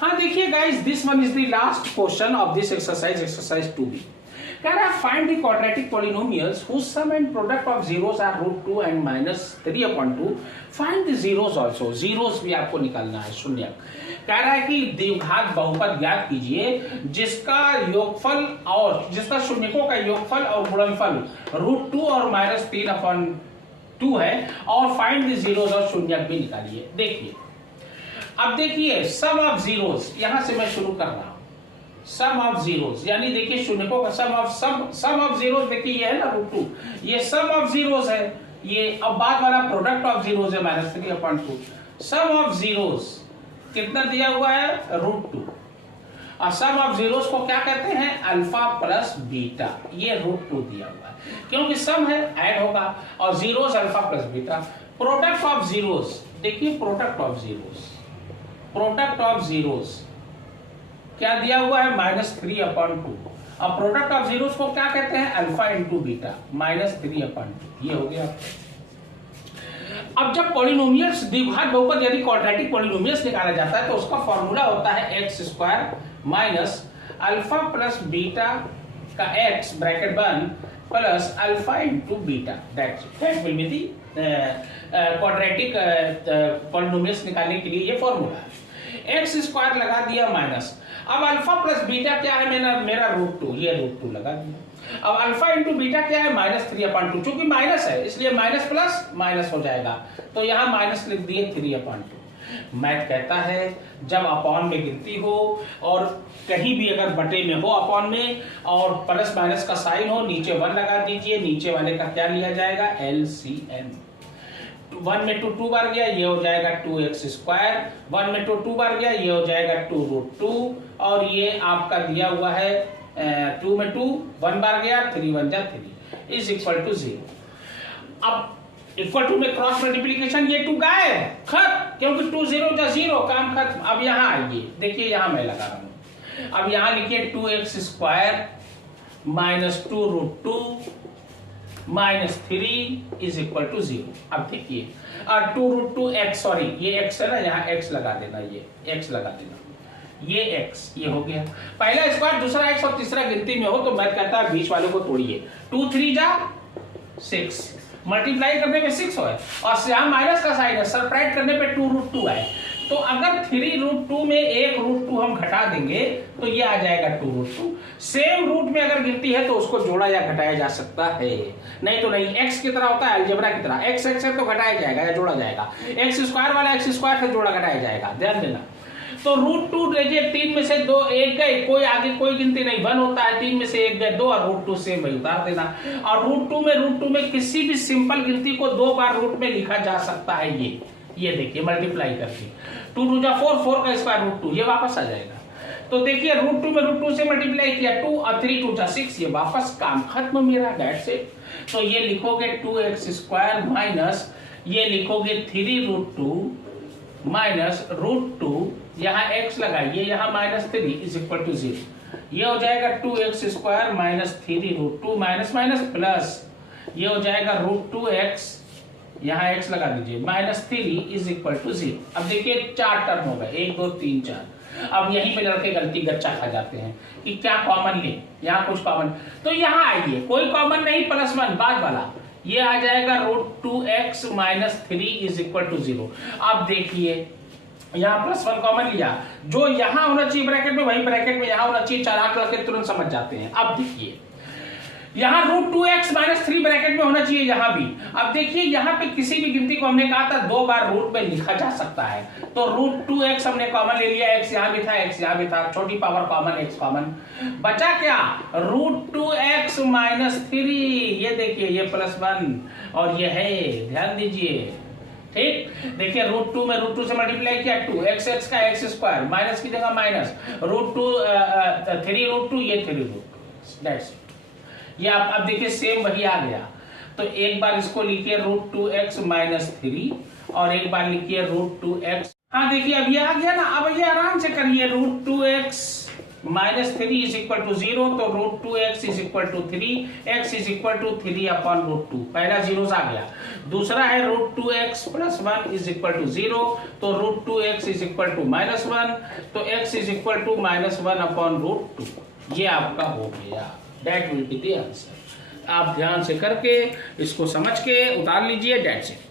हाँ देखिए guys, this one is the last question of this exercise, exercise 2b। कह रहा है find the quadratic polynomials whose sum and product of zeros are √2 and -3/2। Find the zeros also, zeros भी आपको निकालना है, शून्य। कह रहा है कि द्विघात बहुपद ज्ञात कीजिए जिसका योगफल और जिसका शून्यकों का योगफल और गुणनफल √2 और -3/2 है, और फाइंड द जीरोस और शून्यक भी निकालिए। देखिए, अब देखिए सम ऑफ जीरोस, यहां से मैं शुरू कर रहा हूं। सम ऑफ जीरोस यानी देखिए शून्यकों का सम ऑफ जीरोस, देखिए ये है ना √2, ये सम ऑफ जीरोस है ये। अब बाद वाला प्रोडक्ट ऑफ जीरोस है -3/2। सम ऑफ जीरोस कितना दिया हुआ है? √2। और सम ऑफ जीरोस को क्या कहते हैं? Alpha plus beta. ये √2 दिया हुआ है क्योंकि सम है, ऐड होगा, और zeros alpha plus beta. Product of zeros, देखिए product of zeros, product of zeros क्या दिया हुआ है? -3/2। अब प्रोडक्ट ऑफ जीरोस को क्या कहते हैं? Alpha into beta, -3/2। ये हो गया। अब जब पॉलिनोमियल्स द्विघात बहुपद यानी क्वाड्रेटिक पॉलिनोमियल्स निकाला जाता है तो उसका फॉर्मूला होता है x² minus alpha plus beta का x ब्रैकेट बंद plus alpha into beta. That will be the quadratic polynomials निकालने के लिए ये फॉर्मूला है। x² लगा दिया माइनस, अब अल्फा प्लस बीटा क्या है? मेरा √2, ये √2 लगा दिया। अब अल्फा इंटू बीटा क्या है? -3/2। चूंकि माइनस है इसलिए माइनस प्लस माइनस हो जाएगा, तो यहां माइनस लिख दिए 3/2। मैथ कहता है जब अपॉन में गिनती हो और कहीं भी अगर बटे में हो अपॉन में और प्लस माइनस का साइन हो, नीचे 1 लगा दीजिए। नीचे वाले का क्या लिया जाएगा? LCM। 1 में 2 बार गया, ये हो जाएगा 2x²। 1 में 2 बार गया, ये हो जाएगा 2√2। और ये आपका दिया हुआ है 2 में 2 1 बार गया, 3 1 जा 3 इज इक्वल टू 0। अब इक्वल टू में क्रॉस मल्टीप्लीकेशन, ये 2 गायब, खत्म, क्योंकि 2 0 जा 0, काम खत्म। अब यहाँ आइए, देखिए यहाँ मैं लगा रहा हूं। अब यहाँ लिखिए 2x² minus 2√2 -3 is equal to 0। अब देखिए 2√2x, सॉरी ये x है ना, यहाँ x लगा देना, ये x लगा देना, ये x, ये हो गया पहला स्क्वायर, दूसरा x और तीसरा गिनती में हो तो मैं कहता है बीच वाले को तोड़िए। 2 3 जा 6, मल्टीप्लाई करने पे 6 है, और यहाँ माइनस का साइन है, सब्ट्रैक्ट करने पे 2√2 है। तो अगर 3√2 में एक √2 हम घटा देंगे तो ये आ जाएगा 2√2। सेम रूट में अगर गिनती है तो उसको जोड़ा या घटाया जा सकता है, नहीं तो नहीं। x की तरह होता है, अलजेब्रा की तरह, x है तो घटाया जाएगा या जोड़ा जाएगा, x² वाला x² से जोड़ा घटाया जाएगा, ध्यान देना। तो √2 लीजिए, 3 में से 2 1 गए, कोई आगे कोई गिनती नहीं, 1 होता है, 3 में से 1 गए 2, और √2 से वही उतार देना। और √2 में किसी भी सिंपल गिनती को 2 बार रूट में लिखा जा सकता है। ये देखिए मल्टीप्लाई करके 2 2 जा 4, 4 का स्क्वायर √2, ये वापस आ जाएगा। तो देखिए √2 में √2 से मल्टीप्लाई किया 2, और 3 2 जा 6, ये वापस काम खत्म मेरा, दैट्स इट। तो ये लिखोगे 2x² माइनस, ये लिखोगे 3√2 माइनस √2, यहाँ x लगाइए, यहाँ -3 इज इक्वल टू 0। ये हो जाएगा 2x² minus 3√2 minus minus plus, ये हो जाएगा √2x, यहाँ x लगा दीजिए, -3 इज इक्वल टू 0। अब देखिए 4 टर्म हो गए, 1 2 3 4। अब यहीं पे लड़के गलती गच्चा खा जाते हैं कि क्या कॉमन ले, यहाँ कुछ कॉमन, तो यहाँ आइए, कोई कॉमन नहीं, +1 बाद वाला, ये आ जाएगा √2x minus 3 is equal to 0। अब देखिए यहाँ +1 कॉमन लिया, जो यहाँ होना चाहिए ब्रैकेट में वही ब्रैकेट में यहाँ होना चाहिए, चालाक लड़के तुरंत समझ जाते हैं। अब देखिए यहाँ √2x माइनस 3 ब्रैकेट में होना चाहिए यहाँ भी। अब देखिए यहाँ पे किसी भी गिनती को हमने कहा था 2 बार रूट में लिखा जा सकता है, तो √2x हमने कॉमन ले लिया, x यहाँ भी था, x यहाँ भी था, छोटी पावर कॉमन, x कॉमन, बचा क्या? √2x माइनस 3, ये देखिए ये +1 और ये है, ध्यान दीजिए, ठीक। देखिए √2 में √2 से मल्टीप्लाई किया 2, x का x² माइनस की जगह माइनस, √2 3√2, ये 3√2, दैट्स ये। आप अब देखिए सेम वही आ गया, तो एक बार इसको लिखिए √2x माइनस 3 और एक बार लिखिए √2x। हाँ देखिए अब ये आ गया ना, अब ये आराम से करिए √2x -3 इज इक्वल टू 0, तो √2x is equal to 3, x is equal to 3 upon √2, पहला जीरोस आ गया। दूसरा है √2x + 1 इज इक्वल टू 0, तो √2x इज इक्वल टू -1, तो x is equal to -1 upon √2। ये आपका हो गया, that will be the answer. आप ध्यान से करके इसको समझ के उतार लीजिए, दैट्स इट।